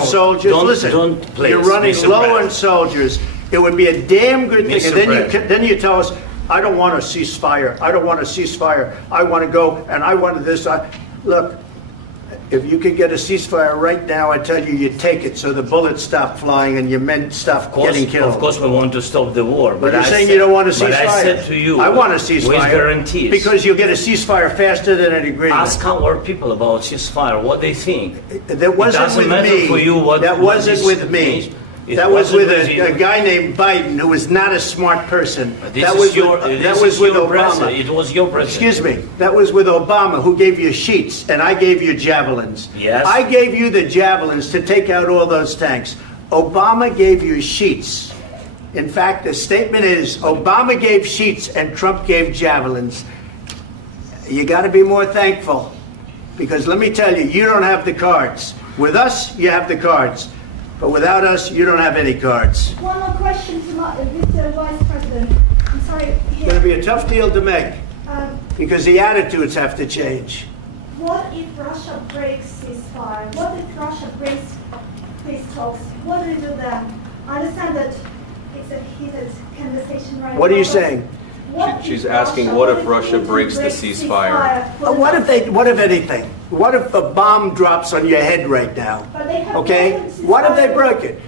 on soldiers. Listen, you're running low on soldiers. It would be a damn good thing. And then you tell us, I don't want a ceasefire. I don't want a ceasefire. I want to go and I want this. Look, if you could get a ceasefire right now, I tell you, you take it so the bullets stop flying and your men stop getting killed. Of course, we want to stop the war. But you're saying you don't want a ceasefire. But I said to you, I want a ceasefire. With guarantees. Because you'll get a ceasefire faster than an agreement. Ask our people about ceasefire, what they think. That wasn't with me. For you what that wasn't with me. That was with a guy named Biden who was not a smart person. That was with Obama. It was your president. Excuse me. That was with Obama, who gave you sheets, and I gave you javelins. Yes. I gave you the javelins to take out all those tanks. Obama gave you sheets. In fact, the statement is Obama gave sheets and Trump gave javelins. You got to be more thankful, because let me tell you, you don't have the cards. With us, you have the cards. But without us, you don't have any cards. One more question to Mr. Vice President. I'm sorry. It's going to be a tough deal to make because the attitudes have to change. What if Russia breaks ceasefire? What if Russia breaks peace talks? What do we do then? I understand that it's a heated conversation right now. What are you saying? She's asking, what if Russia breaks the ceasefire? What if anything? What if a bomb drops on your head right now? Okay? What if they broke it?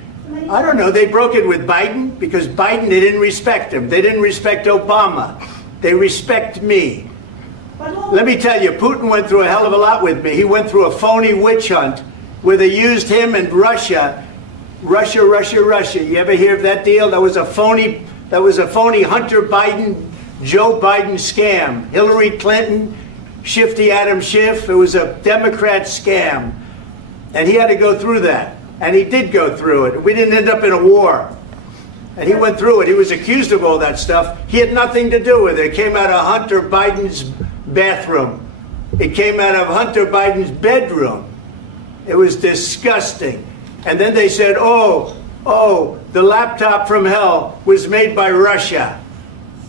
I don't know. They broke it with Biden because Biden, they didn't respect him. They didn't respect Obama. They respect me. Let me tell you, Putin went through a hell of a lot with me. He went through a phony witch hunt where they used him and Russia. Russia. You ever hear of that deal? That was a phony Hunter Biden, Joe Biden scam. Hillary Clinton, Shifty Adam Schiff. It was a Democrat scam. And he had to go through that. And he did go through it. We didn't end up in a war. And he went through it. He was accused of all that stuff. He had nothing to do with it. It came out of Hunter Biden's bathroom. It came out of Hunter Biden's bedroom. It was disgusting. And then they said, oh, the laptop from hell was made by Russia.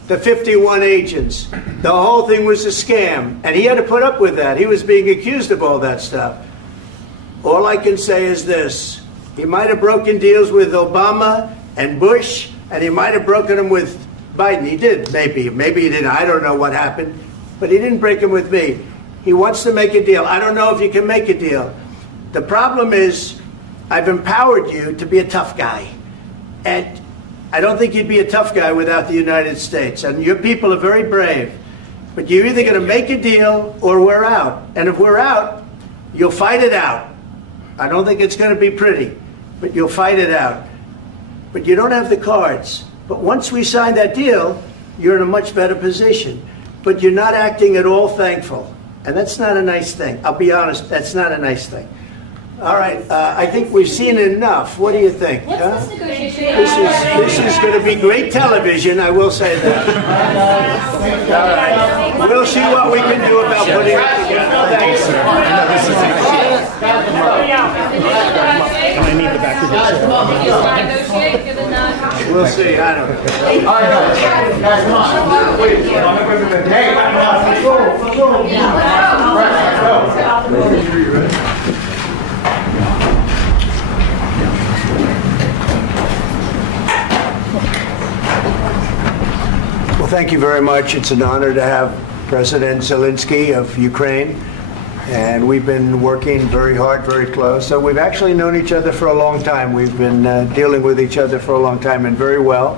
The 51 agents. The whole thing was a scam. And he had to put up with that. He was being accused of all that stuff. All I can say is this. He might have broken deals with Obama and Bush, and he might have broken them with Biden. He did, maybe. Maybe he didn't. I don't know what happened. But he didn't break them with me. He wants to make a deal. I don't know if you can make a deal. The problem is, I've empowered you to be a tough guy. And I don't think you'd be a tough guy without the United States. And your people are very brave. But you're either going to make a deal or we're out. And if we're out, you'll fight it out. I don't think it's going to be pretty, but you'll fight it out. But you don't have the cards. But once we sign that deal, you're in a much better position. But you're not acting at all thankful. And that's not a nice thing. I'll be honest, that's not a nice thing. All right, I think we've seen enough. What do you think? What's this negotiation? This is going to be great television, I will say that. All right. We'll see what we can do about putting it together. Thanks, sir. I need the back of We'll see, I don't know. Well, thank you very much. It's an honor to have President Zelensky of Ukraine. And we've been working very hard, very close. So we've actually known each other for a long time. We've been dealing with each other for a long time and very well.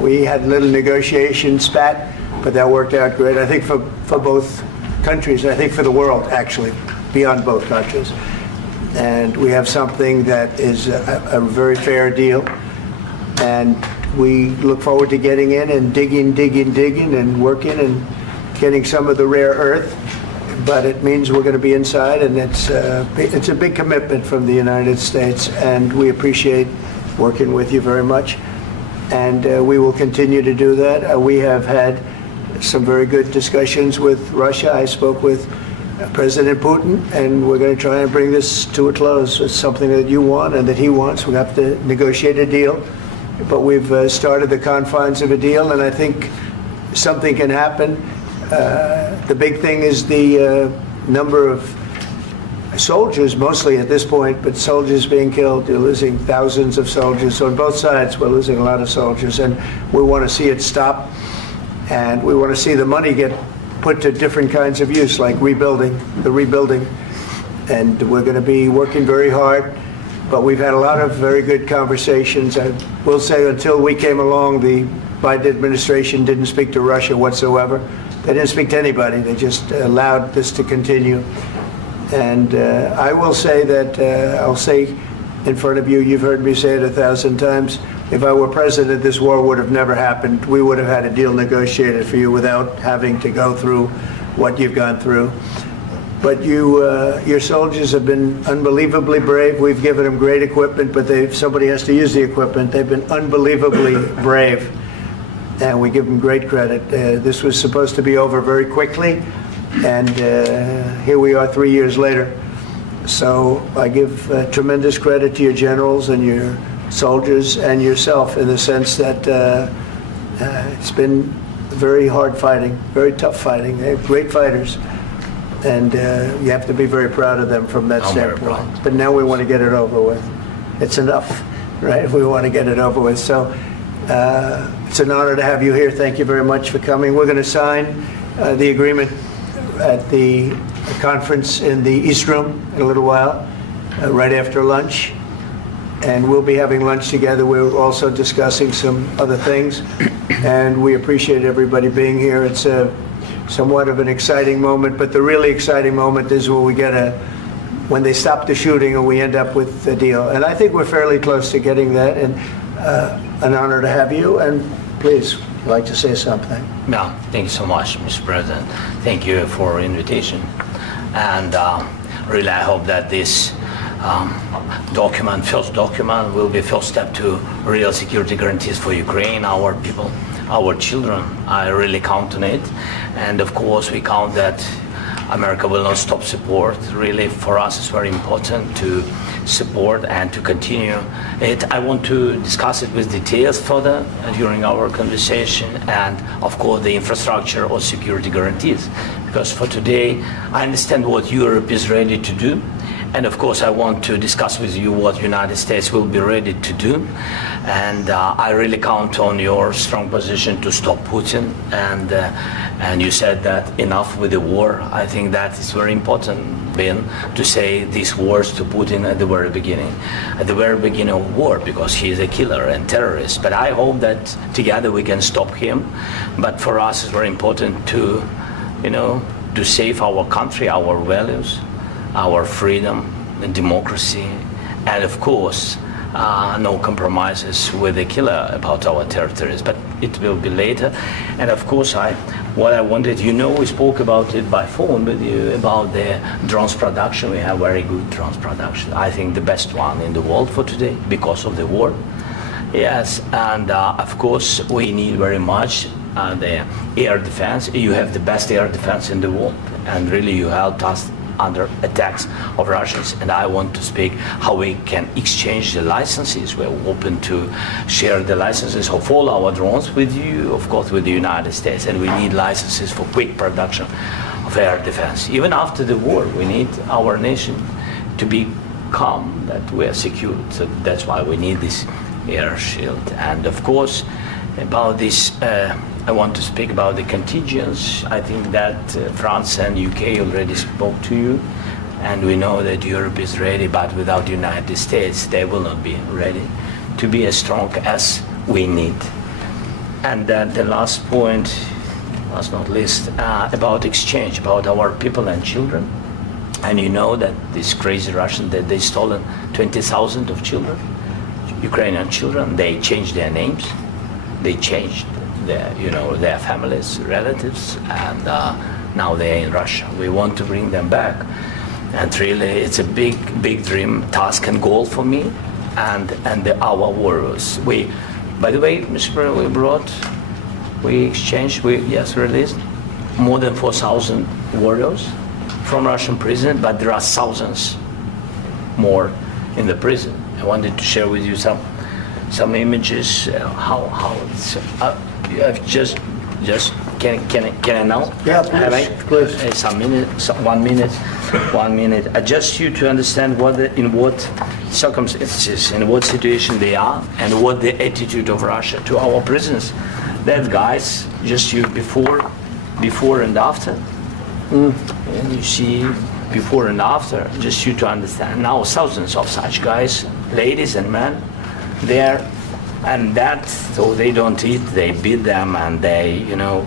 We had a little negotiation spat, but that worked out great. I think for both countries, I think for the world, actually, beyond both countries. And we have something that is a very fair deal. And we look forward to getting in and digging and working and getting some of the rare earth. But it means we're going to be inside, and it's a big commitment from the United States, and we appreciate working with you very much. And we will continue to do that. We have had some very good discussions with Russia. I spoke with President Putin, and we're going to try and bring this to a close. It's something that you want and that he wants. We have to negotiate a deal, but we've started the confines of a deal, and I think something can happen. The big thing is the number of soldiers mostly at this point, but soldiers being killed. You're losing thousands of soldiers. So on both sides, we're losing a lot of soldiers, and we want to see it stop. And we want to see the money get put to different kinds of use, like rebuilding. And we're going to be working very hard. But we've had a lot of very good conversations. I will say until we came along, the Biden administration didn't speak to Russia whatsoever. They didn't speak to anybody. They just allowed this to continue. And I will say that, I'll say in front of you, you've heard me say it 1,000 times, if I were president, this war would have never happened. We would have had a deal negotiated for you without having to go through what you've gone through. But your soldiers have been unbelievably brave. We've given them great equipment, but somebody has to use the equipment. They've been unbelievably brave, and we give them great credit. This was supposed to be over very quickly, and here we are 3 years later. So I give tremendous credit to your generals and your soldiers and yourself in the sense that it's been very hard fighting, very tough fighting. They're great fighters. And you have to be very proud of them from that standpoint. But now we want to get it over with. It's enough, right? We want to get it over with. So it's an honor to have you here. Thank you very much for coming. We're going to sign the agreement at the conference in the East Room in a little while, right after lunch. And we'll be having lunch together. We're also discussing some other things. And we appreciate everybody being here. It's somewhat of an exciting moment, but the really exciting moment is when they stop the shooting and we end up with a deal. And I think we're fairly close to getting that, and an honor to have you. And please, I'd like to say something. Yeah, thank you so much, Mr. President. Thank you for invitation. And really, I hope that this first document, will be first step to real security guarantees for Ukraine, our people, our children. I really count on it. And of course, we count that America will not stop support. Really, for us, it's very important to support and to continue it. I want to discuss it with details further during our conversation, and of course, the infrastructure or security guarantees. Because for today, I understand what Europe is ready to do. And of course, I want to discuss with you what the United States will be ready to do. And I really count on your strong position to stop Putin. And you said that enough with the war. I think that is very important, Ben, to say these words to Putin at the very beginning of war, because he is a killer and terrorist. But I hope that together we can stop him. But for us, it's very important to, to save our country, our values, our freedom and democracy, and of course, no compromises with the killer about our territories, but it will be later. And of course, what I wanted, we spoke about it by phone with you about the drones production. We have very good drones production. I think the best one in the world for today because of the war. Yes, and of course, we need very much the air defense. You have the best air defense in the world, and really you helped us under attacks of Russians, and I want to speak how we can exchange the licenses. We're open to share the licenses of all our drones with you, of course, with the United States, and we need licenses for quick production of air defense. Even after the war, we need our nation to be calm, that we are secure. So that's why we need this air shield. And of course, about this, I want to speak about the contingents. I think that France and UK already spoke to you, and we know that Europe is ready, but without the United States, they will not be ready to be as strong as we need. And then the last point, last not least, about exchange, about our people and children. And you know that this crazy Russian, that they stolen 20,000 of children, Ukrainian children. They changed their names, they changed their families, relatives, and now they're in Russia. We want to bring them back, and really, it's a big dream, task, and goal for me, and our warriors. By the way, Mr. President, we released more than 4,000 warriors from Russian prison, but there are thousands more in the prison. I wanted to share with you some images. How it's. I've just can I now? Yeah, Have I? please. 1 minute. 1 minute. I just you to understand in what circumstances, in what situation they are, and what the attitude of Russia to our prisoners. That guys, just you before and after. And you see before and after, just you to understand. Now thousands of such guys, ladies and men, there, and that, so they don't eat, they beat them, and they, you know,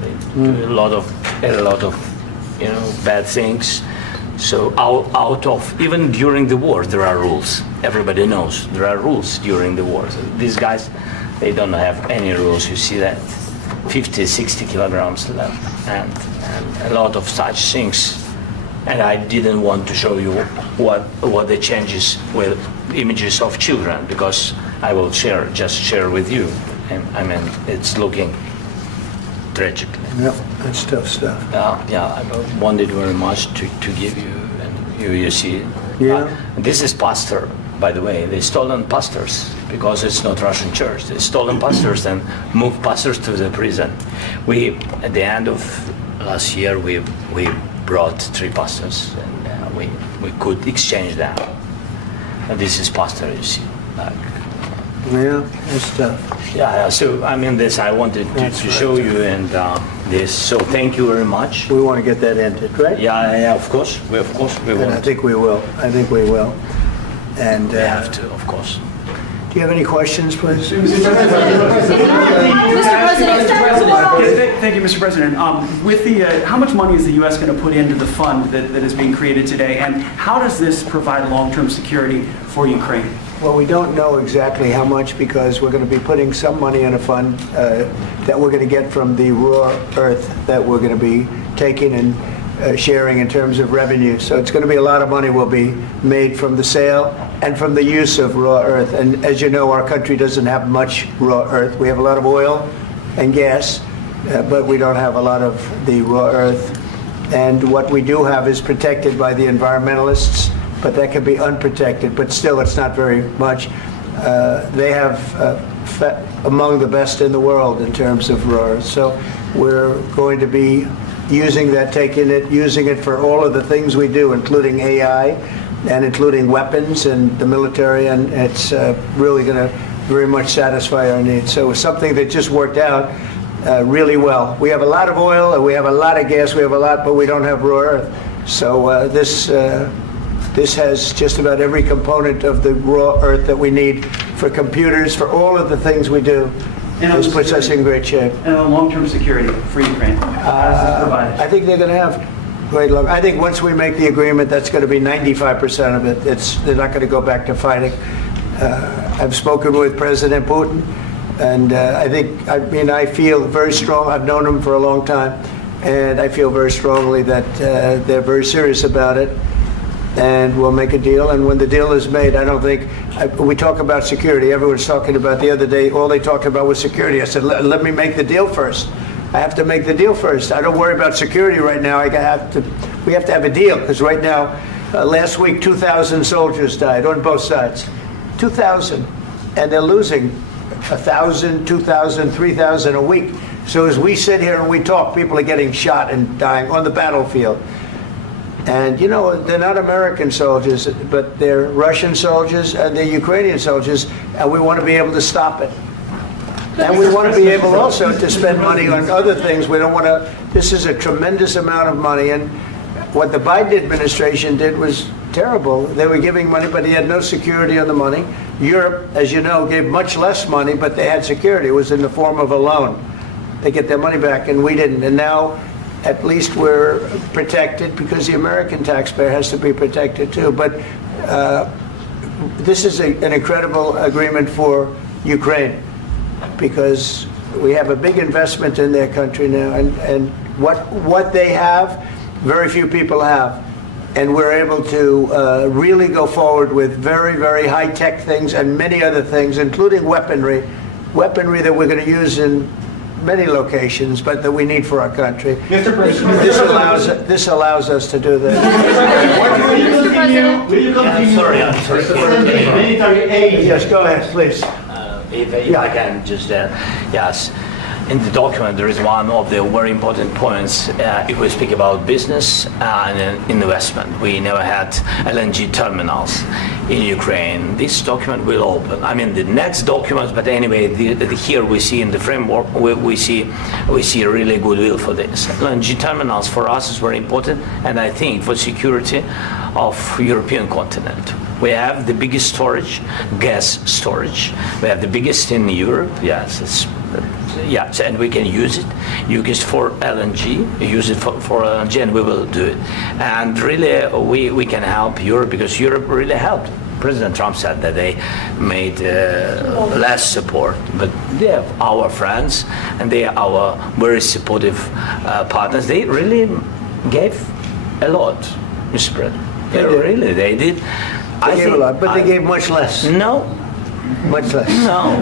they do a lot of, you know, bad things. So out of, even during the war, there are rules. Everybody knows there are rules during the war. So these guys, they don't have any rules. You see that 50, 60 kilograms left, and a lot of such things. And I didn't want to show you what the changes with images of children, because I will just share with you. And I mean, it's looking tragically. Yep, that's tough stuff. Yeah, I wanted very much to give you, and you see. Yeah. This is pastor, by the way. They stolen pastors because it's not Russian church. They stolen pastors and moved pastors to the prison. We, at the end of last year, we brought 3 pastors, and we could exchange them. And this is pastor, you see. Like, Yeah, that's tough. yeah, so I mean, this I wanted to show you, and this. So thank you very much. We want to get that ended, right? Yeah, of course. We And I want. think we will. I think we will. And We have to, of course. do you have any questions, please? Thank you, Mr. President. With the, how much money is the U.S. going to put into the fund that is being created today, and how does this provide long-term security for Ukraine? Well, we don't know exactly how much, because we're going to be putting some money in a fund that we're going to get from the raw earth that we're going to be taking and sharing in terms of revenue. So it's going to be a lot of money will be made from the sale and from the use of raw earth. And as you know, our country doesn't have much raw earth. We have a lot of oil and gas, but we don't have a lot of the raw earth. And what we do have is protected by the environmentalists, but that can be unprotected. But still, it's not very much. They have among the best in the world in terms of raw earth. So we're going to be using that, using it for all of the things we do, including AI and including weapons and the military, and it's really going to very much satisfy our needs. So it's something that just worked out really well. We have a lot of oil, and we have a lot of gas, we have a lot, but we don't have raw earth. So this has just about every component of the raw earth that we need for computers, for all of the things we do. This puts us in great shape. And on long-term security for Ukraine, how does this provide it? I think they're going to have great luck. I think once we make the agreement, that's going to be 95% of it. They're not going to go back to fighting. I've spoken with President Putin, and I feel very strong. I've known him for a long time, and I feel very strongly that they're very serious about it, and we'll make a deal. And when the deal is made, I don't think we talk about security. Everyone's talking about the other day. All they talked about was security. I said, let me make the deal first. I have to make the deal first. I don't worry about security right now. We have to have a deal, because right now, last week, 2,000 soldiers died on both sides. 2,000, and they're losing 1,000, 2,000, 3,000 a week. So as we sit here and we talk, people are getting shot and dying on the battlefield. And you know, they're not American soldiers, but they're Russian soldiers and they're Ukrainian soldiers, and we want to be able to stop it. And we want to be able also to spend money on other things. We don't want to, this is a tremendous amount of money, and what the Biden administration did was terrible. They were giving money, but he had no security on the money. Europe, as you know, gave much less money, but they had security. It was in the form of a loan. They get their money back, and we didn't. And now, at least we're protected, because the American taxpayer has to be protected too. But this is an incredible agreement for Ukraine, because we have a big investment in their country now, and what they have, very few people have. And we're able to really go forward with very, very high-tech things and many other things, including weaponry that we're going to use in many locations, but that we need for our country. Mr. President. This allows us to do this. Will you continue? Sorry. Military aid. Yes, go ahead, please. If I can just, yes. in the document there is one of the very important points if we speak about business and investment. We never had LNG terminals in Ukraine. This document will open. I mean the next documents, but anyway, here we see in the framework we see really goodwill for this. LNG terminals for us is very important, and I think for security of European continent. We have the biggest storage, gas storage. We have the biggest in Europe. Yes, yes, and we can use it for LNG, use it for LNG, and we will do it. And really, we can help Europe because Europe really helped. President Trump said that they made less support, but they are our friends and they are our very supportive partners. They really gave a lot, Mr. President. They did. They gave a lot, but they gave much less. No. Much less. No.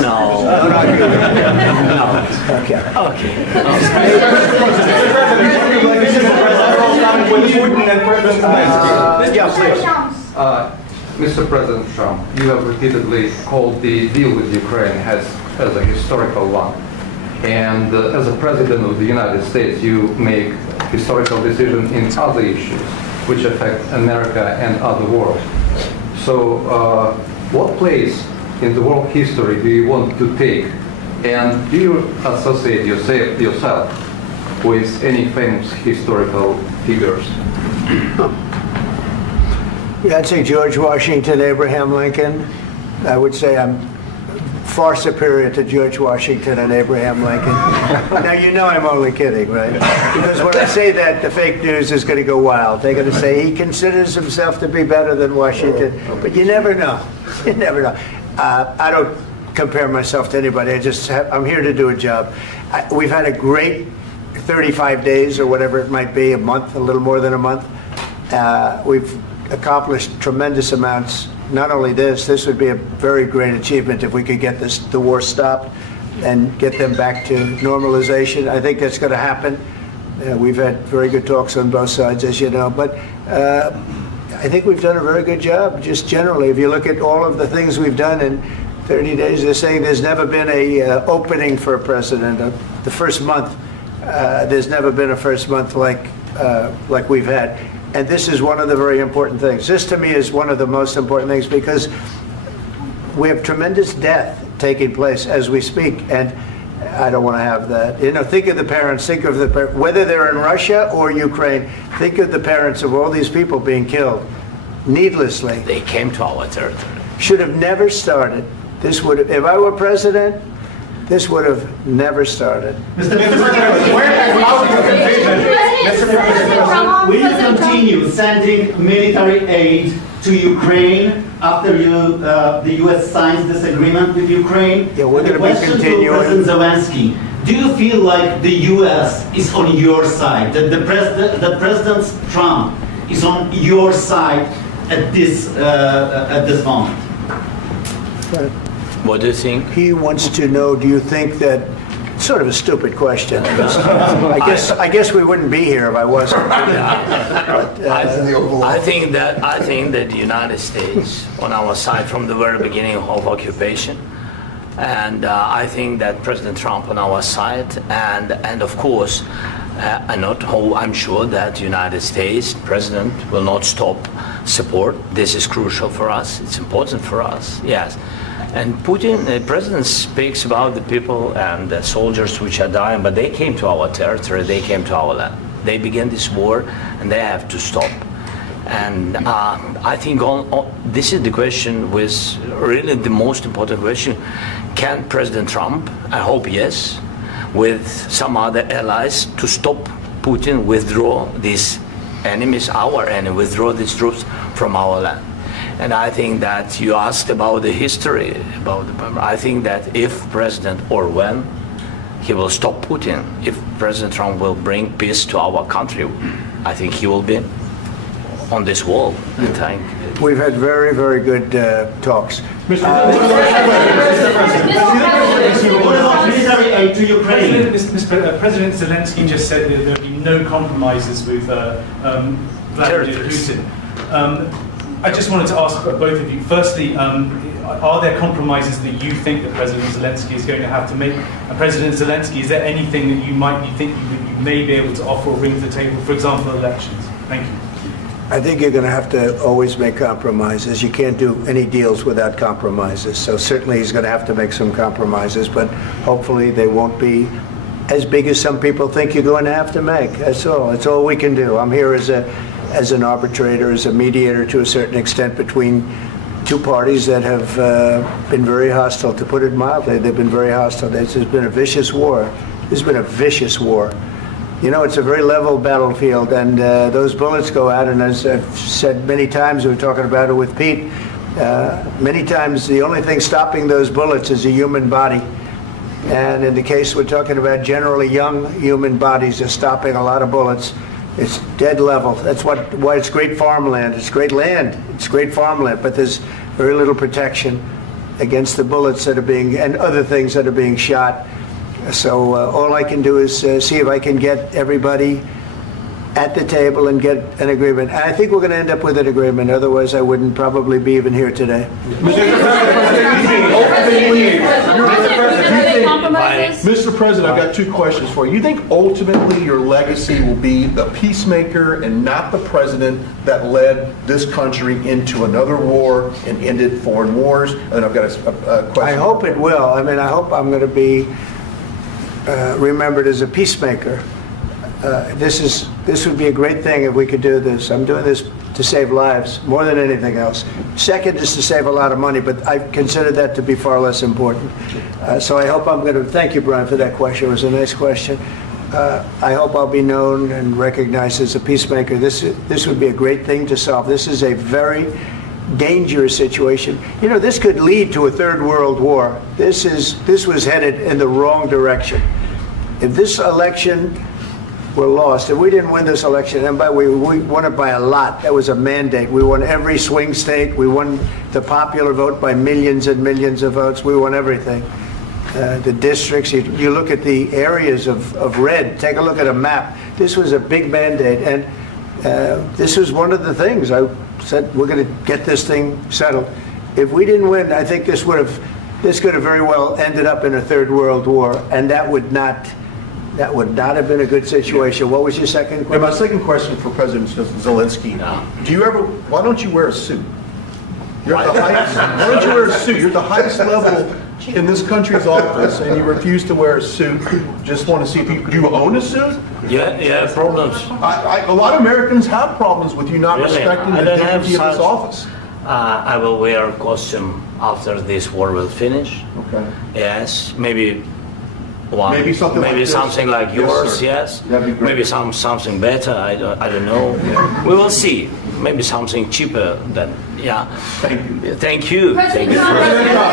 No. No. Okay. Mr. President Trump, you have repeatedly called the deal with Ukraine as a historical one. And as a President of the United States, you make historical decisions in other issues which affect America and other world. So what place in the world history do you want to take? And do you associate yourself with any famous historical figures? Yeah, I'd say George Washington, Abraham Lincoln. I would say I'm far superior to George Washington and Abraham Lincoln. Now, you know I'm only kidding, right? Because when I say that, the fake news is going to go wild. They're going to say he considers himself to be better than Washington. But you never know. You never know. I don't compare myself to anybody. I'm here to do a job. We've had a great 35 days or whatever it might be, a month, a little more than a month. We've accomplished tremendous amounts. Not only this would be a very great achievement if we could get the war stopped and get them back to normalization. I think that's going to happen. We've had very good talks on both sides, as you know, but I think we've done a very good job, just generally. If you look at all of the things we've done in 30 days, they're saying there's never been a opening for a president. The first month, there's never been a first month like we've had. And this is one of the very important things. This, to me, is one of the most important things because we have tremendous death taking place as we speak, and I don't want to have that. You know, think of the parents, whether they're in Russia or Ukraine, think of the parents of all these people being killed needlessly. They came to our territory. Should have never started. This would have, if I were president, this would have never started. Mr. President, will you continue sending military aid to Ukraine after the U.S. signs this agreement with Ukraine? Yeah, we're going to be continuing. To President Zelensky, do you feel like the U.S. is on your side, that President Trump is on your side at this moment? What do you think? He wants to know, do you think that, sort of a stupid question. I guess we wouldn't be here if I wasn't. I think that the United States on our side from the very beginning of occupation, and I think that President Trump on our side, and of course, I'm sure that the United States President will not stop support. This is crucial for us. It's important for us. Yes. And Putin, the president, speaks about the people and the soldiers which are dying, but they came to our territory, they came to our land. They began this war, and they have to stop. And I think this is the question, with really the most important question. Can President Trump, I hope yes, with some other allies, to stop Putin, withdraw these enemies, our enemy, withdraw these troops from our land? And I think that you asked about the history, I think that if President, or when, he will stop Putin, if President Trump will bring peace to our country, I think he will be on this wall. We've had very, very good talks. What about military aid to Ukraine? President Zelensky just said that there will be no compromises with Vladimir Putin. I just wanted to ask both of you. Firstly, are there compromises that you think that President Zelensky is going to have to make? And President Zelensky, is there anything that you might think you may be able to offer or bring to the table, for example, elections? Thank you. I think you're going to have to always make compromises. You can't do any deals without compromises. So certainly he's going to have to make some compromises, but hopefully they won't be as big as some people think you're going to have to make. That's all. That's all we can do. I'm here as an arbitrator, as a mediator to a certain extent between two parties that have been very hostile. To put it mildly, they've been very hostile. There's been a vicious war. There's been a vicious war. You know, it's a very level battlefield, and those bullets go out, and as I've said many times, we were talking about it with Pete, many times the only thing stopping those bullets is a human body. And in the case we're talking about, generally young human bodies are stopping a lot of bullets. It's dead level. That's why it's great farmland. It's great land. It's great farmland, but there's very little protection against the bullets that are being, and other things that are being shot. So all I can do is see if I can get everybody at the table and get an agreement. And I think we're going to end up with an agreement. Otherwise, I wouldn't probably be even here today. Mr. President, I've got two questions for you. You think ultimately your legacy will be the peacemaker and not the president that led this country into another war and ended foreign wars? And I've got a question. I hope it will. I mean, I hope I'm going to be remembered as a peacemaker. This would be a great thing if we could do this. I'm doing this to save lives more than anything else. Second is to save a lot of money, but I consider that to be far less important. So I hope I'm going to, thank you, Brian, for that question. It was a nice question. I hope I'll be known and recognized as a peacemaker. This would be a great thing to solve. This is a very dangerous situation. You know, this could lead to a third world war. This was headed in the wrong direction. If this election were lost, if we didn't win this election, and by the way, we won it by a lot. That was a mandate. We won every swing state. We won the popular vote by millions and millions of votes. We won everything. The districts, you look at the areas of red, take a look at a map. This was a big mandate, and this was one of the things I said, we're going to get this thing settled. If we didn't win, I think this could have very well ended up in a third world war, and that would not have been a good situation. What was your second question? And my second question for President Zelensky, why don't you wear a suit? You're at the highest, why don't you wear a suit? You're at the highest level in this country's office, and you refuse to wear a suit. Just want to see if do you own a suit? Yeah, problems. A lot of Americans have problems with you not respecting the dignity of this office. I will wear a costume after this war will finish. Okay. Yes, maybe Maybe something like this. Something like yours, yes. That'd be great. Maybe something better. I don't know. Yeah. We will see. Maybe something cheaper than Thank you. Thank you. President Trump.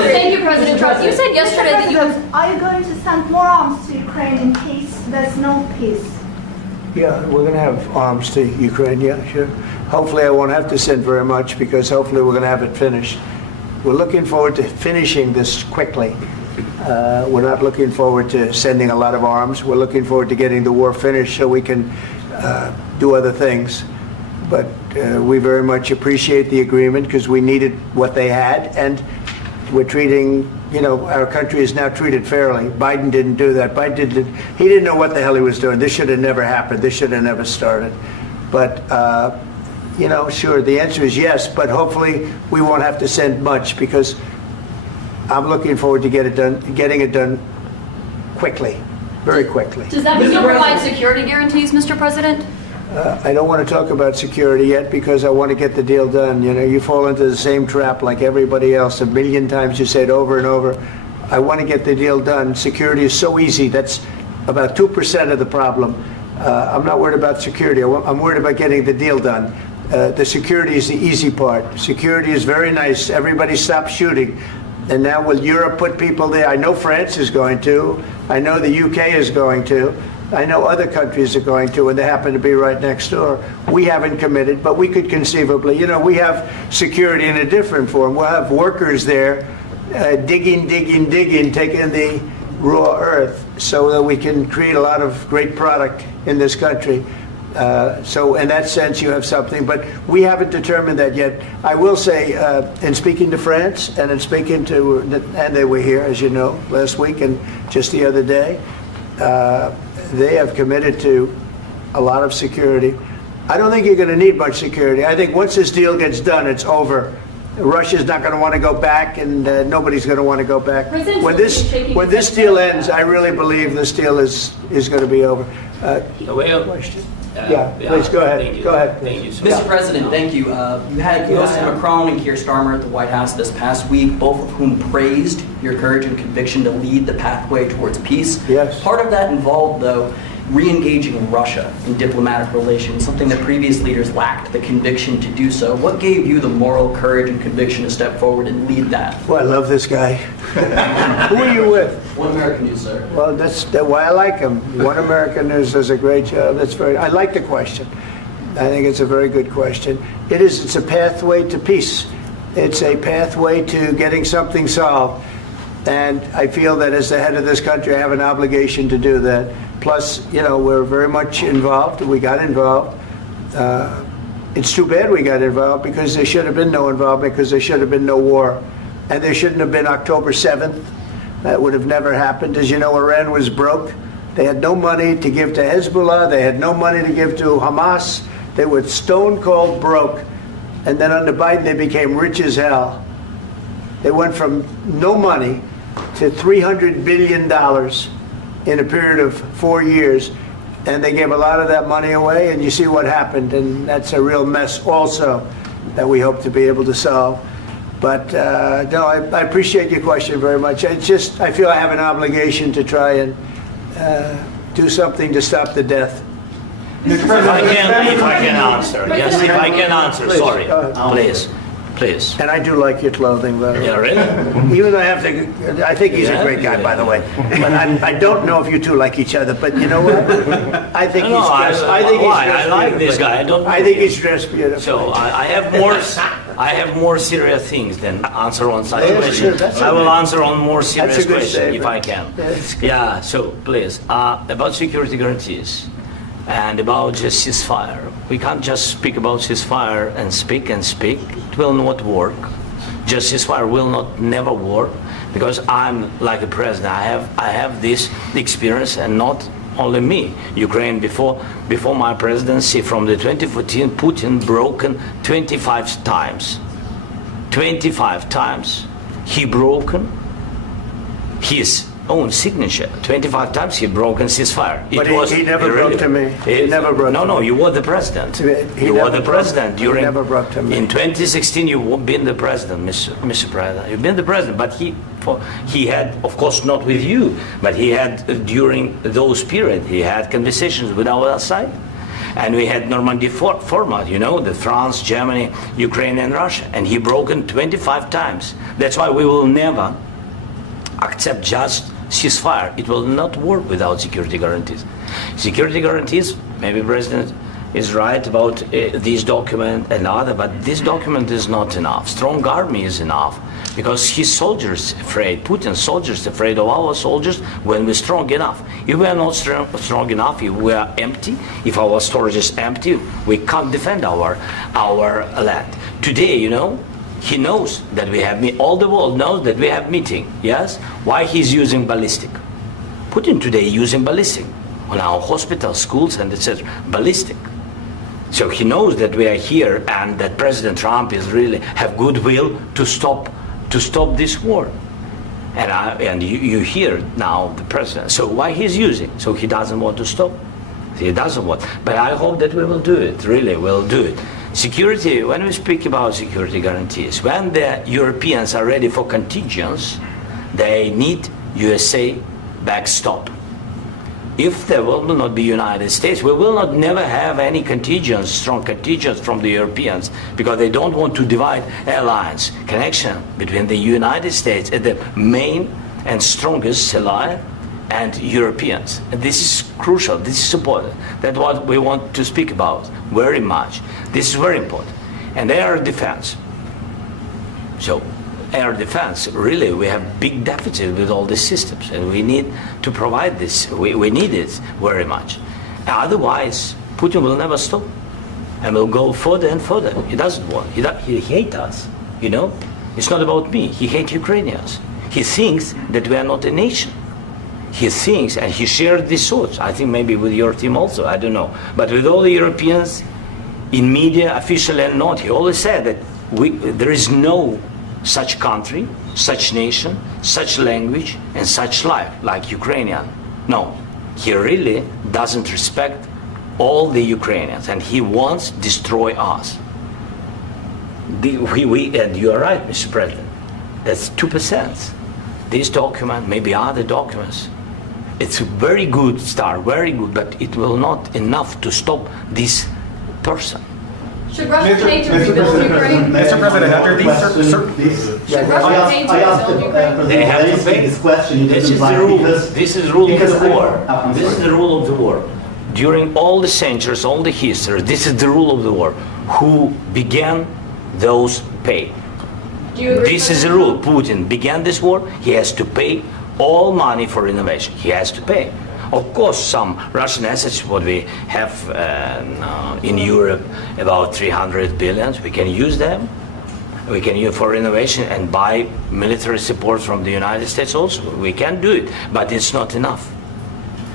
Thank you, President Trump. You said yesterday that you. Are you going to send more arms to Ukraine in case there's no peace? Yeah, we're going to have arms to Ukraine. Yeah, sure. Hopefully, I won't have to send very much because hopefully we're going to have it finished. We're looking forward to finishing this quickly. We're not looking forward to sending a lot of arms. We're looking forward to getting the war finished so we can do other things. But we very much appreciate the agreement because we needed what they had, and we're treating, our country is now treated fairly. Biden didn't do that. He didn't know what the hell he was doing. This should have never happened. This should have never started. But, sure, the answer is yes, but hopefully we won't have to send much because I'm looking forward to getting it done quickly, very quickly. Does that mean you'll provide security guarantees, Mr. President? I don't want to talk about security yet because I want to get the deal done. You fall into the same trap like everybody else. A million times you say it over and over. I want to get the deal done. Security is so easy. That's about 2% of the problem. I'm not worried about security. I'm worried about getting the deal done. The security is the easy part. Security is very nice. Everybody stops shooting. And now will Europe put people there? I know France is going to. I know the UK is going to. I know other countries are going to, and they happen to be right next door. We haven't committed, but we could conceivably. We have security in a different form. We'll have workers there digging, taking the raw earth so that we can create a lot of great product in this country. So in that sense, you have something, but we haven't determined that yet. I will say, in speaking to France and in speaking to, and they were here, as you know, last week and just the other day, they have committed to a lot of security. I don't think you're going to need much security. I think once this deal gets done, it's over. Russia's not going to want to go back, and nobody's going to want to go back. When this deal ends, I really believe this deal is going to be over. Question? Please go ahead. Thank you. Go ahead. Thank you so Mr. much. President, thank you. You hosted Macron and Keir Starmer at the White House this past week, both of whom praised your courage and conviction to lead the pathway towards peace. Yes. Part of that involved, though, re-engaging Russia in diplomatic relations, something that previous leaders lacked the conviction to do so. What gave you the moral courage and conviction to step forward and lead that? Well, I love this guy. Who are you with? One American News, sir. Well, that's why I like him. One American News does a great job. I like the question. I think it's a very good question. It's a pathway to peace. It's a pathway to getting something solved. And I feel that as the head of this country, I have an obligation to do that. Plus, we're very much involved. We got involved. It's too bad we got involved because there should have been no involvement, because there should have been no war. And there shouldn't have been October 7th. That would have never happened. As you know, Iran was broke. They had no money to give to Hezbollah. They had no money to give to Hamas. They were stone cold broke. And then under Biden, they became rich as hell. They went from no money to $300 billion in a period of 4 years. And they gave a lot of that money away, and you see what happened. And that's a real mess also that we hope to be able to solve. But no, I appreciate your question very much. I feel I have an obligation to try and do something to stop the death. If I can answer. Yes, if I can answer. Please, Sorry. go ahead. Please. And I do like your clothing, by the way. Yeah, really? Even though I think he's a great guy, by the way. But I don't know if you two like each other. But you know what? I think he's dressed. I like this guy. I think he's dressed beautifully. So I have more serious things than answer on such Yeah, questions. sure, I will answer on more serious That's a good questions if statement. I can. That's good. Yeah. So please, about security guarantees and about just ceasefire. We can't just speak about ceasefire and speak and speak. It will not work. Just ceasefire will never work, because I'm like a president. I have this experience, and not only me. Ukraine before my presidency, from the 2014, Putin broken 25 times. 25 times he broken his own signature. 25 times he broken ceasefire. But he never broke to me. He never broke to me. No, you were the president. He You were never the president broke- he during. never broke to me. In 2016, you've been the president, Mr. President. You've been the president, but he had, of course, not with you, but he had during those period. He had conversations with our side. And we had Normandy format, the France, Germany, Ukraine, and Russia. And he broken 25 times. That's why we will never accept just ceasefire. It will not work without security guarantees. Security guarantees, maybe President is right about this document and other, but this document is not enough. Strong army is enough, because his soldiers afraid, Putin's soldiers afraid of our soldiers when we're strong enough. If we are not strong enough, if we are empty, if our storage is empty, we can't defend our land. Today, he knows that we have all the world knows that we have meeting. Yes, why he's using ballistic? Putin today using ballistic on our hospitals, schools, and etc. Ballistic. So he knows that we are here, and that President Trump is really have goodwill to stop this war. And you hear now the president. So why he's using? So he doesn't want to stop. He doesn't want. But I hope that we will do it. Really, we'll do it. Security, when we speak about security guarantees, when the Europeans are ready for contingents, they need USA backstop. If there will not be United States, we will not never have any contingents, strong contingents from the Europeans, because they don't want to divide alliance, connection between the United States and the main and strongest ally and Europeans. And this is crucial, this is important. That's what we want to speak about very much. This is very important. And air defense. So air defense, really, we have big deficit with all these systems, and we need to provide this. We need it very much. Otherwise, Putin will never stop and will go further and further. He doesn't want. He hates us, you know. It's not about me. He hates Ukrainians. He thinks that we are not a nation. He thinks, and he shared these thoughts, I think maybe with your team also, I don't know. But with all the Europeans, in media, official and not, he always said that there is no such country, such nation, such language, and such life like Ukrainian. No, he really doesn't respect all the Ukrainians, and he wants to destroy us. And you are right, Mr. President, that's 2%. This document, maybe other documents, it's a very good start, very good, but it will not enough to stop this person. Should Russia pay to rebuild Ukraine? Mr. President, under these Should Russia pay to rebuild Ukraine? They have to pay. This question you This didn't is the like rule. because This is the rule of because the I- war. I'm This is sorry. the rule of the war. During all the centuries, all the history, this is the rule of the war. Who began, those pay. Do you agree? This is the rule. Putin began this war. He has to pay all money for innovation. He has to pay. Of course, some Russian assets, what we have in Europe, about 300 billion, we can use them. We can use for innovation and buy military support from the United States also. We can do it, but it's not enough.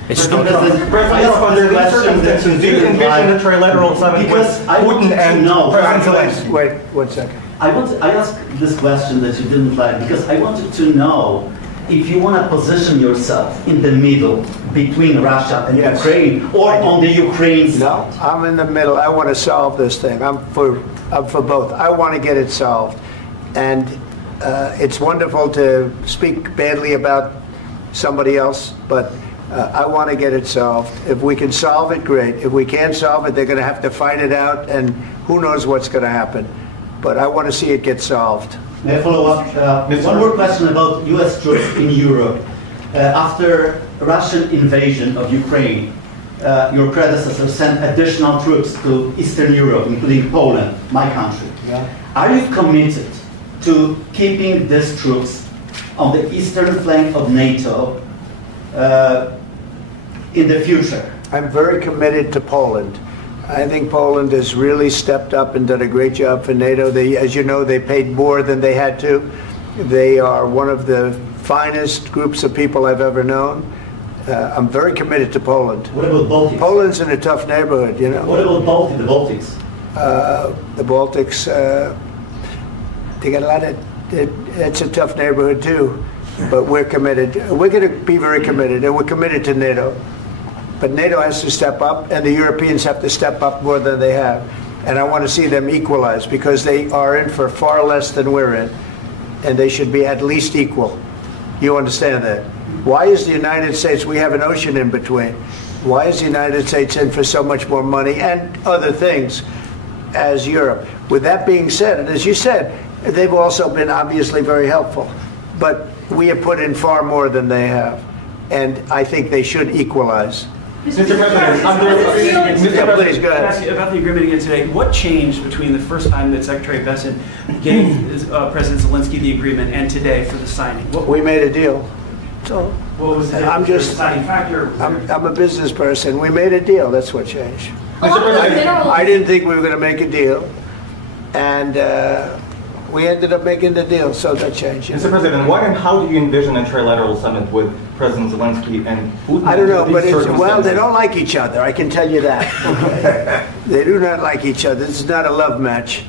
It's not enough. President, under these circumstances, do you envision a trilateral summit with Because I want Putin to and know. President Zelensky? Wait 1 second. I asked this question that you didn't like because I wanted to know if you want to position yourself in the middle between Russia and Yes. Ukraine or on the Ukraine side. No, I'm in the middle. I want to solve this thing. I'm for both. I want to get it solved. And it's wonderful to speak badly about somebody else, but I want to get it solved. If we can solve it, great. If we can't solve it, they're going to have to fight it out, and who knows what's going to happen. But I want to see it get solved. May I follow up? One more question about U.S. troops in Europe. After Russian invasion of Ukraine, your predecessor sent additional troops to Eastern Europe, including Poland, my country. Yeah. Are you committed to keeping these troops on the eastern flank of NATO in the future? I'm very committed to Poland. I think Poland has really stepped up and done a great job for NATO. They, as you know, they paid more than they had to. They are one of the finest groups of people I've ever known. I'm very committed to Poland. What about Baltics? Poland's in a tough neighborhood, you know. What about the Baltics? The Baltics, they got a lot of, it's a tough neighborhood too. But we're committed. We're going to be very committed, and we're committed to NATO. But NATO has to step up, and the Europeans have to step up more than they have. And I want to see them equalize, because they are in for far less than we're in. And they should be at least equal. You understand that? Why is the United States, we have an ocean in between. Why is the United States in for so much more money and other things as Europe? With that being said, and as you said, they've also been obviously very helpful. But we have put in far more than they have. And I think they should equalize. Mr. President, Yeah, please, go Can I ahead. ask you about the agreement again today? What changed between the first time that Secretary Bessent gave President Zelensky the agreement and today for the signing? What We made a deal. So what was the I'm just- deciding factor? I'm a business person. We made a deal. That's what changed. Along with the mineral- I didn't think we were going to make a deal. And we ended up making the deal, so that changed. Mr. President, what and how do you envision a trilateral summit with President Zelensky and Putin? I don't know, under but these it's, well, they circumstances? don't like each other. I can tell you that. Okay? They do not like each other. This is not a love match.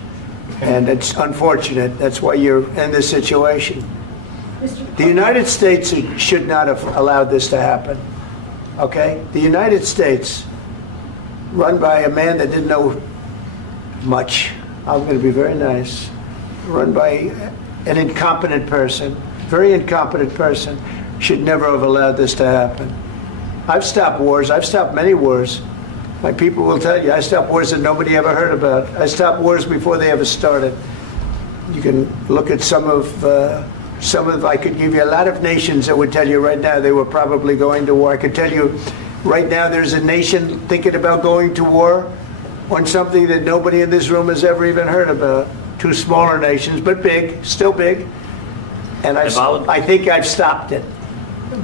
And it's unfortunate. That's why you're in this situation. The United States should not have allowed this to happen. Okay? The United States, run by a man that didn't know much, I'm going to be very nice, run by an incompetent person, very incompetent person, should never have allowed this to happen. I've stopped wars. I've stopped many wars. My people will tell you, I stopped wars that nobody ever heard about. I stopped wars before they ever started. You can look at some of, I could give you a lot of nations that would tell you right now they were probably going to war. I could tell you right now there's a nation thinking about going to war on something that nobody in this room has ever even heard about. Two smaller nations, but big, still big. And I think I've stopped it.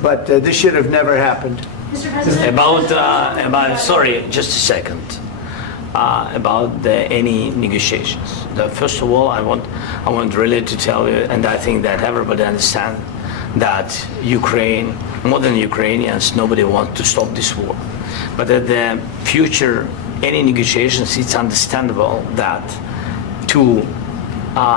But this should have never happened. Mr. President. About sorry, just a second. About any negotiations. First of all, I want really to tell you, and I think that everybody understands that Ukraine, more than Ukrainians, nobody wants to stop this war. But at the future, any negotiations, it's understandable that two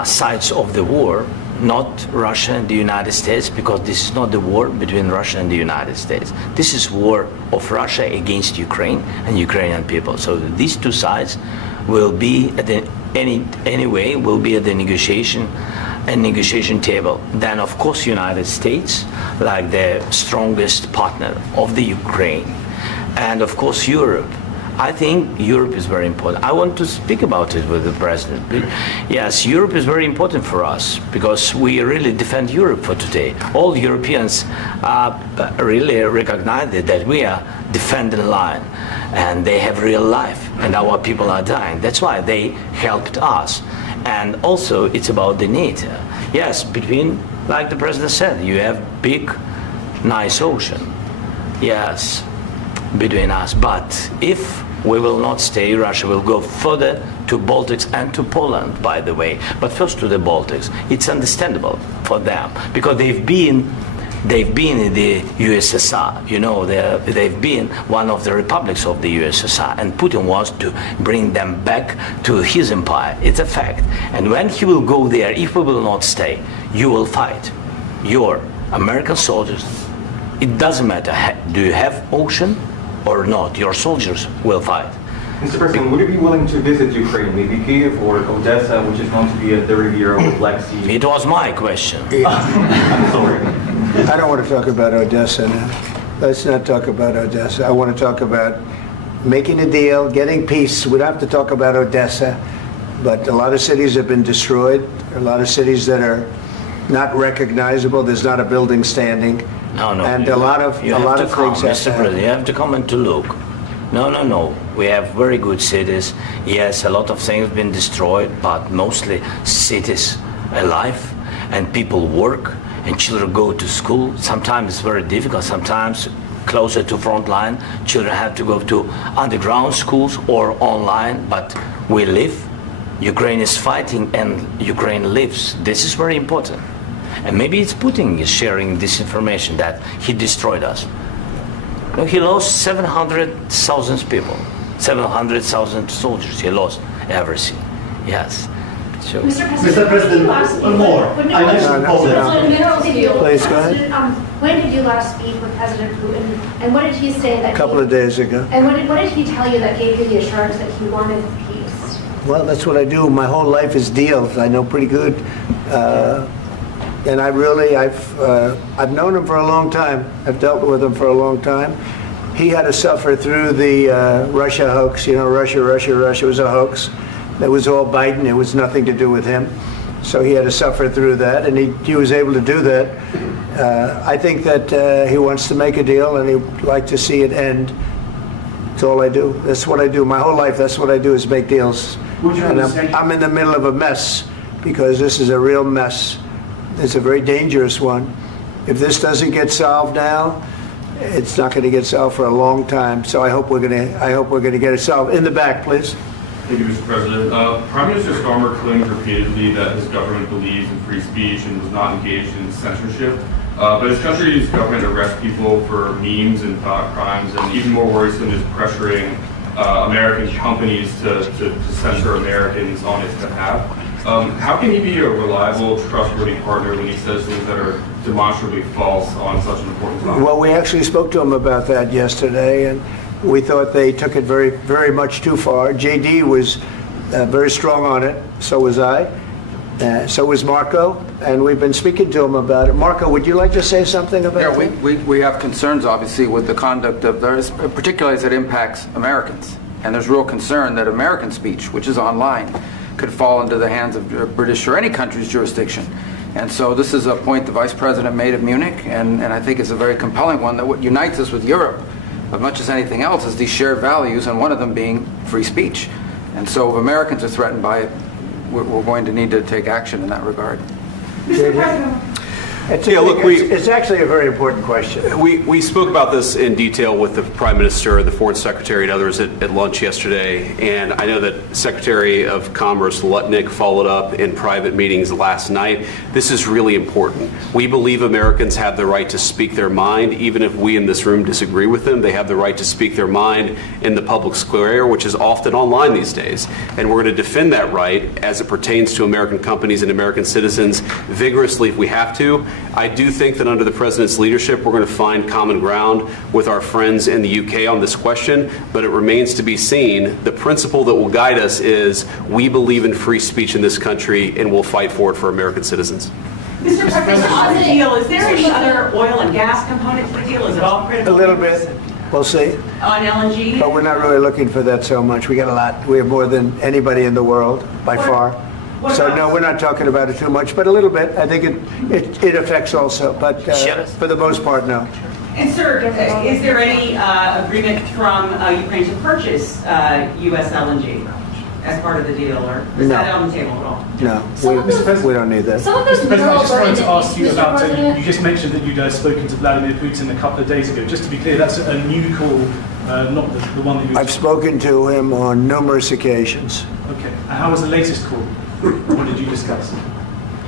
sides of the war, not Russia and the United States, because this is not the war between Russia and the United States. This is war of Russia against Ukraine and Ukrainian people. So these two sides will be at the anyway will be at the negotiation table. Then of course United States, like the strongest partner of the Ukraine, and of course Europe. I think Europe is very important. I want to speak about it with the president. Yes, Europe is very important for us because we really defend Europe for today. All Europeans really recognize that we are defending the line and they have real life and our people are dying. That's why they helped us. And also it's about the NATO. Yes, between, like the president said, you have big, nice ocean. Yes, between us. But if we will not stay, Russia will go further to Baltics and to Poland, by the way. But first to the Baltics. It's understandable for them because they've been in the USSR. You know, they've been one of the republics of the USSR, and Putin wants to bring them back to his empire. It's a fact. And when he will go there, if we will not stay, you will fight. Your American soldiers, it doesn't matter, do you have ocean or not, your soldiers will fight. Mr. President, would you be willing to visit Ukraine, maybe Kyiv or Odessa, which is known to be a 30-year-old Black Sea? It was my question. I'm sorry. I don't want to talk about Odessa now. Let's not talk about Odessa. I want to talk about making a deal, getting peace. We don't have to talk about Odessa, but a lot of cities have been destroyed. A lot of cities that are not recognizable. There's not a building standing. No. And a lot of things have Mr. to happen. President, you have to come and to look. No. We have very good cities. Yes, a lot of things have been destroyed, but mostly cities alive and people work and children go to school. Sometimes it's very difficult. Sometimes closer to front line, children have to go to underground schools or online, but we live. Ukraine is fighting and Ukraine lives. This is very important. And maybe it's Putin is sharing this information that he destroyed us. No, he lost 700,000 people, 700,000 soldiers. He lost everything. Yes. So. Mr. President, one more. I mentioned Poland. Please, go ahead. When did you last speak with President Putin, and what did he say that? A couple of days ago. And what did he tell you that gave you the assurance that he wanted peace? Well, that's what I do. My whole life is deals. I know pretty good. And I've known him for a long time. I've dealt with him for a long time. He had to suffer through the Russia hoax. You know, Russia was a hoax. It was all Biden. It was nothing to do with him. So he had to suffer through that, and he was able to do that. I think that he wants to make a deal, and he'd like to see it end. That's all I do. That's what I do. My whole life, that's what I do is make deals. And I'm in the middle of a mess because this is a real mess. It's a very dangerous one. If this doesn't get solved now, it's not going to get solved for a long time. So I hope we're going to get it solved. In the back, please. Thank you, Mr. President. Prime Minister Starmer claimed repeatedly that his government believes in free speech and was not engaged in censorship. But his country's government arrests people for memes and thought crimes, and even more worrisome is pressuring American companies to censor Americans on his behalf. How can he be a reliable, trustworthy partner when he says things that are demonstrably false on such an important topic? Well, we actually spoke to him about that yesterday, and we thought they took it very, very much too far. JD was very strong on it. So was I. So was Marco, and we've been speaking to him about it. Marco, would you like to say something about that? Yeah, we have concerns, obviously, with the conduct of theirs, particularly as it impacts Americans. And there's real concern that American speech, which is online, could fall into the hands of British or any country's jurisdiction. And so this is a point the Vice President made at Munich, and I think it's a very compelling one, that what unites us with Europe, as much as anything else, is these shared values, and one of them being free speech. And so if Americans are threatened by it, we're going to need to take action in that regard. Mr. President. It's actually a very important question. We spoke about this in detail with the Prime Minister, the Foreign Secretary, and others at lunch yesterday. And I know that Secretary of Commerce Lutnick followed up in private meetings last night. This is really important. We believe Americans have the right to speak their mind, even if we in this room disagree with them. They have the right to speak their mind in the public square, which is often online these days. And we're going to defend that right as it pertains to American companies and American citizens vigorously if we have to. I do think that under the President's leadership, we're going to find common ground with our friends in the UK on this question, but it remains to be seen. The principle that will guide us is we believe in free speech in this country and we'll fight for it for American citizens. Mr. President, on the deal, is there any other oil and gas component to the deal? Is it all critical? A little bit. We'll see. On LNG? But we're not really looking for that so much. We got a lot. We have more than anybody in the world, by far. So no, we're not talking about it too much, but a little bit. I think it affects also, but for the most part, no. And sir, is there any agreement from Ukraine to purchase U.S. LNG as part of the deal, or is that on the table at all? No, we don't need that. Mr. President, I just wanted to ask you about, you just mentioned that you'd spoken to Vladimir Putin a couple of days ago. Just to be clear, that's a new call, not the one that you... I've spoken to him on numerous occasions. Okay. And how was the latest call? What did you discuss?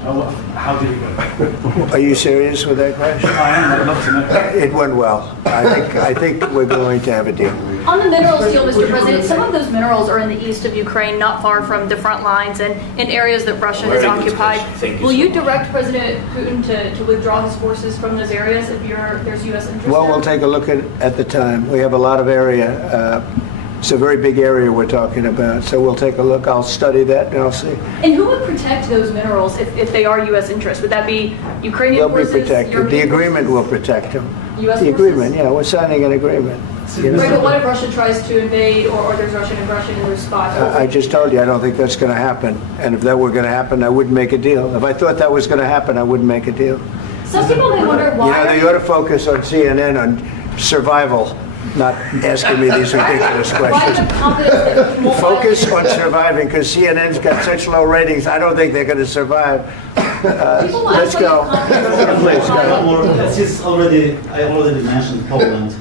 How did it go? Are you serious with that question? I am. I'd love to know. It went well. I think we're going to have a deal. On the minerals deal, Mr. President, some of those minerals are in the east of Ukraine, not far from the front lines and in areas that Russia has occupied. Will you direct President Putin to withdraw his forces from those areas if there's U.S. interest? Well, we'll take a look at the time. We have a lot of area. It's a very big area we're talking about, so we'll take a look. I'll study that and I'll see. And who would protect those minerals if they are U.S. interests? Would that be Ukrainian forces? They'll be protected. The agreement will protect them. U.S. The agreement, yeah, we're signing an agreement. Right, but what if Russia tries to invade or there's Russian aggression in their spots? I just told you I don't think that's going to happen. And if that were going to happen, I wouldn't make a deal. If I thought that was going to happen, I wouldn't make a deal. Some people may wonder why. You know, they ought to focus on CNN on survival, not asking me these ridiculous questions. Focus on surviving, because CNN's got such low ratings. I don't think they're going to survive. Let's go. I already mentioned Poland.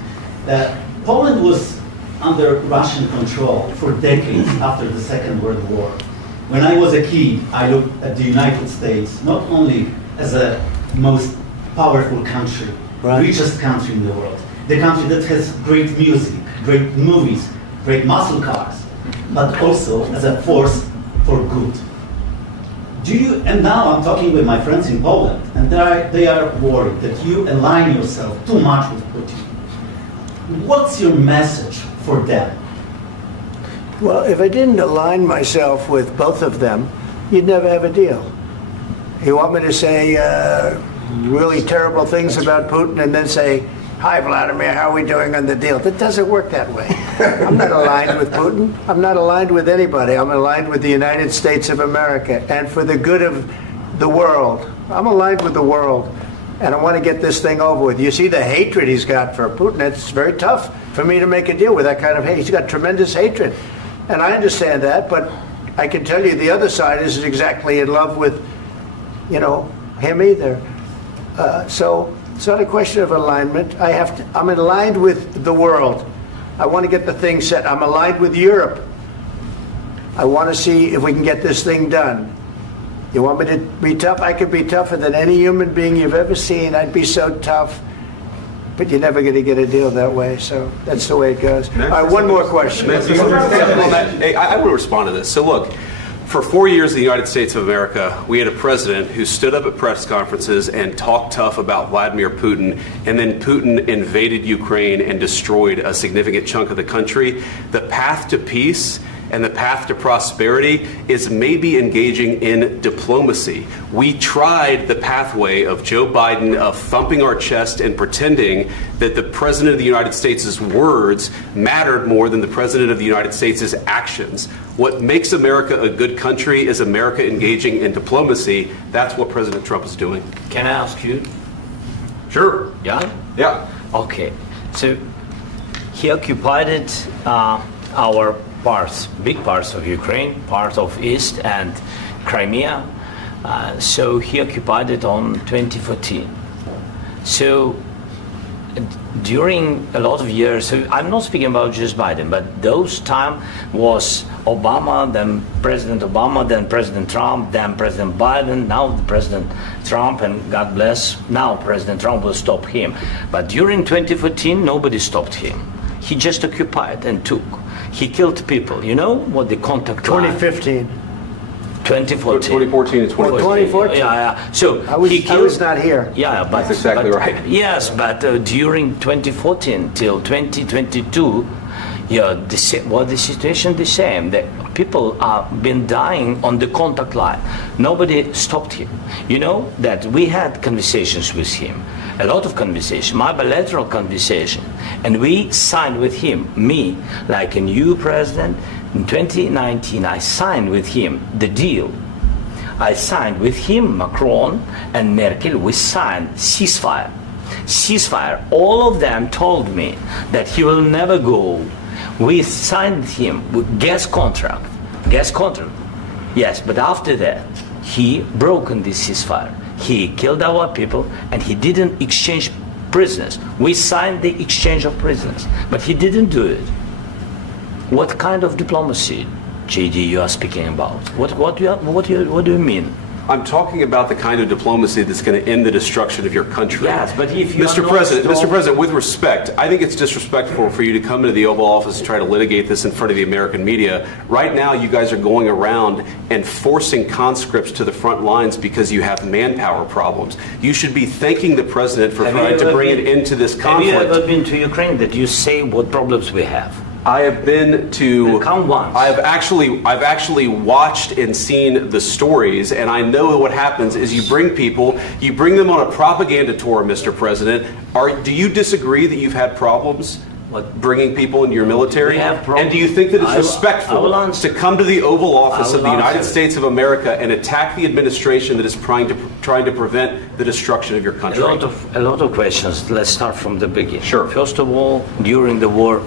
Poland was under Russian control for decades after the Second World War. When I was a kid, I looked at the United States not only as a most powerful country, richest country in the world, the country that has great music, great movies, great muscle cars, but also as a force for good. And now I'm talking with my friends in Poland, and they are worried that you align yourself too much with Putin. What's your message for them? Well, if I didn't align myself with both of them, you'd never have a deal. You want me to say really terrible things about Putin and then say, "Hi, Vladimir, how are we doing on the deal?" That doesn't work that way. I'm not aligned with Putin. I'm not aligned with anybody. I'm aligned with the United States of America and for the good of the world. I'm aligned with the world. And I want to get this thing over with. You see the hatred he's got for Putin. It's very tough for me to make a deal with that kind of hate. He's got tremendous hatred. And I understand that, but I can tell you the other side isn't exactly in love with, him either. So it's not a question of alignment. I'm aligned with the world. I want to get the thing set. I'm aligned with Europe. I want to see if we can get this thing done. You want me to be tough? I could be tougher than any human being you've ever seen. I'd be so tough. But you're never going to get a deal that way, so that's the way it goes. All right, one more question. I will respond to this. So look, for 4 years in the United States of America, we had a president who stood up at press conferences and talked tough about Vladimir Putin, and then Putin invaded Ukraine and destroyed a significant chunk of the country. The path to peace and the path to prosperity is maybe engaging in diplomacy. We tried the pathway of Joe Biden of thumping our chest and pretending that the President of the United States' words mattered more than the President of the United States' actions. What makes America a good country is America engaging in diplomacy. That's what President Trump is doing. Can I ask you? Sure. Yeah? Yeah. Okay. So he occupied our big parts of Ukraine, part of East and Crimea. So he occupied it on 2014. So during a lot of years, so I'm not speaking about just Biden, but those time was Obama, then President Obama, then President Trump, then President Biden, now President Trump, and God bless, now President Trump will stop him. But during 2014, nobody stopped him. He just occupied and took. He killed people. You know what the contact line? 2015. 2014 2014. and 2014. 2014. Yeah. So I was not here. Yeah, but That's exactly right. Yes, but during 2014 till 2022, yeah, the situation the same. The people have been dying on the contact line. Nobody stopped him. You know that we had conversations with him, a lot of conversation, my bilateral conversation, and we signed with him, me, like a new president. In 2019, I signed with him the deal. I signed with him, Macron and Merkel, we signed ceasefire. Ceasefire. All of them told me that he will never go. We signed him with gas contract. Gas contract. Yes, but after that, he broken this ceasefire. He killed our people and he didn't exchange prisoners. We signed the exchange of prisoners, but he didn't do it. What kind of diplomacy, JD, you are speaking about? What do you mean? I'm talking about the kind of diplomacy that's going to end the destruction of your country. Yes, but if you Mr. President, with respect, I think it's disrespectful for you to come into the Oval Office and try to litigate this in front of the American media. Right now, you guys are going around and forcing conscripts to the front lines because you have manpower problems. You should be thanking the President for trying to bring an end to this conflict. Have you ever been to Ukraine that you say what problems we have? I have been to. Come once. I've actually watched and seen the stories, and I know what happens is you bring them on a propaganda tour, Mr. President. Do you disagree that you've had problems bringing people into your military? And do you think that it's respectful to come to the Oval Office of the United States of America and attack the administration that is trying to prevent the destruction of your country? A lot of questions. Let's start from the beginning. Sure. First of all, during the war,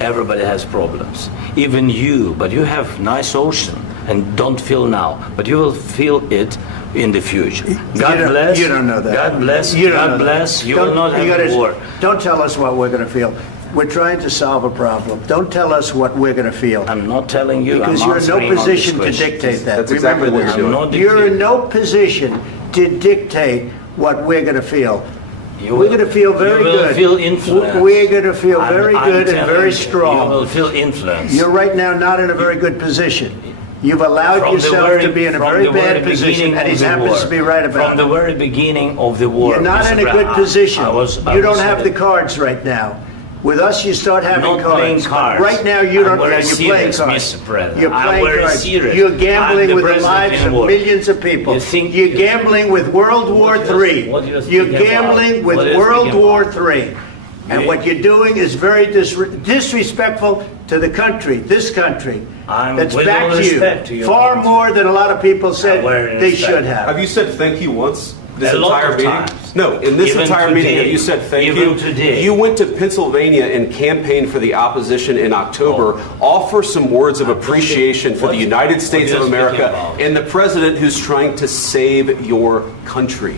everybody has problems, even you, but you have nice ocean and don't feel now, but you will feel it in the future. God bless. You don't know that. God bless. You don't God know bless. that. You will not have war. Don't tell us what we're going to feel. We're trying to solve a problem. Don't tell us what we're going to feel. I'm not telling you. Because you're in no position to dictate that. That's exactly what you're doing. You're in no position to dictate what we're going to feel. We're going to feel very good. You will feel influence. We're going to feel very good and very You strong. will feel influence. You're right now not in a very good position. You've allowed yourself to be in a very bad position, and he happens to be right about it. From the very beginning of the war. You're not in a good position. You don't have the cards right now. With us, you start having not cards. Playing cards. Right now, you don't. You're playing cards. Mr. President. You're playing cards. Serious. You're gambling with the president lives of millions of people. You're gambling with World War III. You're gambling with World War III. And what you're doing is very disrespectful to the country, this country, that's back to you, far more than a lot of people said they should have. Have you said thank you once? This A lot entire of meeting? times. No, in this Even entire today. meeting, have you said thank Even you? today. You went to Pennsylvania and campaigned for the opposition in October. Offer some words of appreciation for the United States of America and the president who's trying to save your country.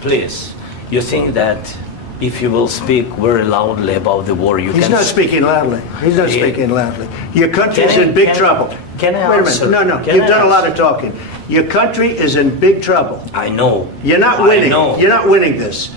Please, you think that if you will speak very loudly about the war, you He's can... not speaking loudly. He's not speaking loudly. Your country's in big trouble. Can I Wait a answer? minute. No, Can you've I done a lot answer? of talking. Your country is in big trouble. I know. You're not I winning. know. You're not winning this.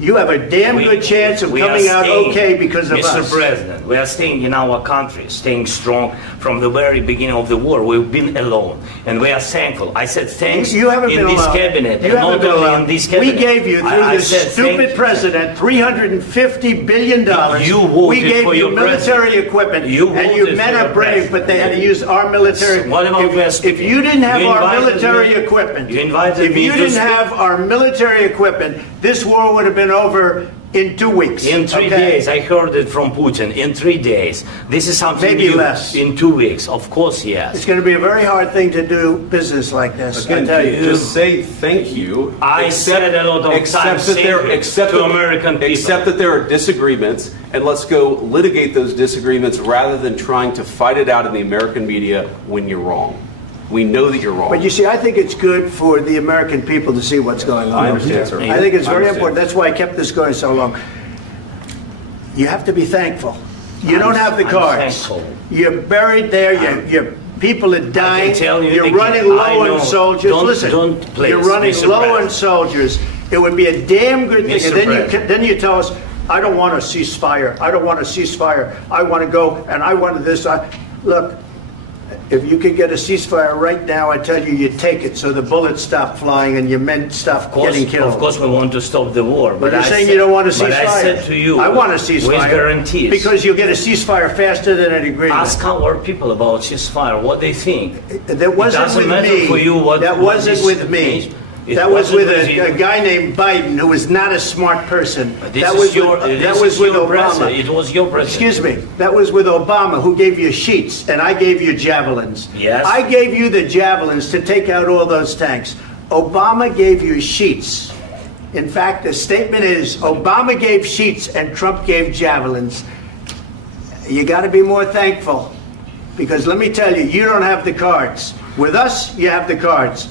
You have a damn good chance of coming out okay because of us. Mr. President, we are staying in our country, staying strong from the very beginning of the war. We've been alone, and we are thankful. I said thanks You haven't in been this alone. cabinet, You and haven't not been only alone. in this cabinet. We gave you, through I this said stupid thank- president, $350 billion. You voted we gave for you your military president. equipment, You and you voted men for are your brave, president. but they had to use our military. What about If you didn't have You our invited military me- equipment, you invited if me you to didn't speak- have our military equipment, this war would have been over in 2 weeks. In 3 days, I heard it from Putin. In 3 days, this is something Maybe new. less. In 2 weeks, of course, yes. It's going to be a very hard thing to do business like this. I Again, tell you. just say thank you. I said a lot of times to American people. Accept that there are disagreements, and let's go litigate those disagreements rather than trying to fight it out in the American media when you're wrong. We know that you're wrong. But you see, I think it's good for the American people to see what's going on. I understand, sir. I think it's I very understand. important. That's why I kept this going so long. You have to be thankful. You don't have the I'm cards. thankful. You're buried there. Your people are dying. tell you You're again, running I low know. on soldiers. Don't- Listen, don't please, you're running Mr. low President. on soldiers. It would be a damn good thing. Mr. And then President. then you tell us, I don't want a ceasefire. I don't want a ceasefire. I want to go and I want this. Look, if you could get a ceasefire right now, I tell you, you take it so the bullets stop flying and your men stop getting killed. Of course, we want to stop the war. But you're I saying said- you don't want a ceasefire. But I said to you, I want a ceasefire. with guarantees. Because you'll get a ceasefire faster than an agreement. Ask our people about ceasefire, what they think. That wasn't It doesn't with matter me. for you what That what wasn't this with me. means. It That was wasn't with you. a guy named Biden who was not a smart person. This That is was your, with, this that was is with your Obama. president. It was your president. Excuse me. That was with Obama, who gave you sheets, and I gave you javelins. Yes. I gave you the javelins to take out all those tanks. Obama gave you sheets. In fact, the statement is Obama gave sheets and Trump gave javelins. You got to be more thankful, because let me tell you, you don't have the cards. With us, you have the cards.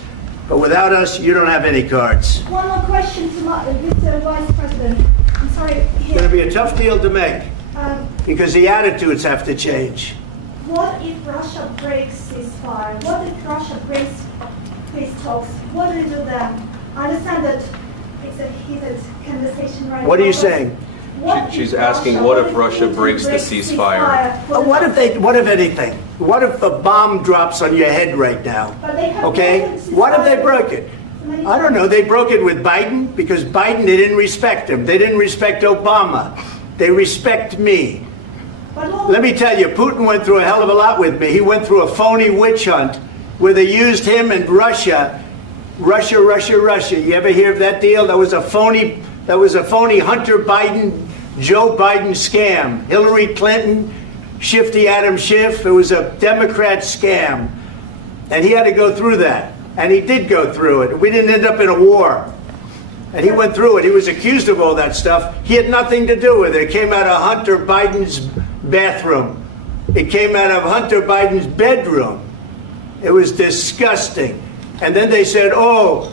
But without us, you don't have any cards. One more question to Mr. Vice President. I'm sorry. It's going to be a tough deal to make, Um, because the attitudes have to change. What if Russia breaks ceasefire? What if Russia breaks peace talks? What do you do then? I understand that it's a heated conversation right now. What are you but saying? what She's if asking, what if Russia breaks the ceasefire? What if anything? What if a bomb drops on your head right now? But they have Okay? broken ceasefire. What if they broke it? I don't know. They broke it with Biden because Biden, they didn't respect him. They didn't respect Obama. They respect me. Let me tell you, Putin went through a hell of a lot with me. He went through a phony witch hunt where they used him and Russia. Russia. You ever hear of that deal? That was a phony Hunter Biden, Joe Biden scam. Hillary Clinton, Shifty Adam Schiff. It was a Democrat scam. And he had to go through that. And he did go through it. We didn't end up in a war. And he went through it. He was accused of all that stuff. He had nothing to do with it. It came out of Hunter Biden's bathroom. It came out of Hunter Biden's bedroom. It was disgusting. And then they said, oh,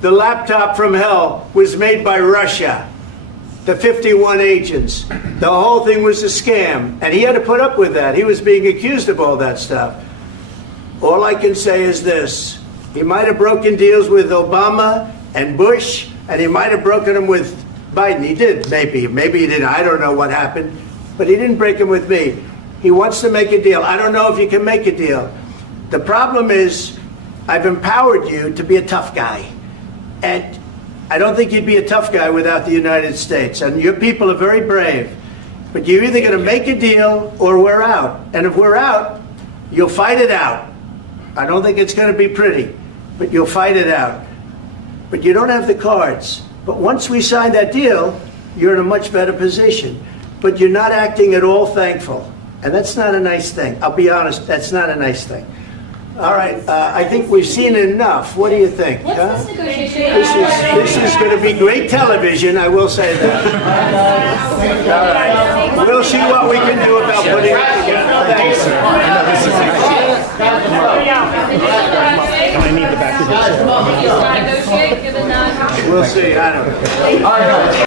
the laptop from hell was made by Russia. The 51 agents. The whole thing was a scam. And he had to put up with that. He was being accused of all that stuff. All I can say is this. He might have broken deals with Obama and Bush, and he might have broken them with Biden. He did, maybe. Maybe he didn't. I don't know what happened. But he didn't break them with me. He wants to make a deal. I don't know if you can make a deal. The problem is, I've empowered you to be a tough guy. And I don't think you'd be a tough guy without the United States. And your people are very brave. But you're either going to make a deal or we're out. And if we're out, you'll fight it out. I don't think it's going to be pretty, but you'll fight it out. But you don't have the cards. But once we sign that deal, you're in a much better position. But you're not acting at all thankful. And that's not a nice thing. I'll be honest, that's not a nice thing. All right, I think we've seen enough. What do you think? What's huh? this negotiation? This is going to be great television, I will say that. All right. We'll see what we can do about putting it together. Thanks. Negotiate, given that. We'll see. I don't know.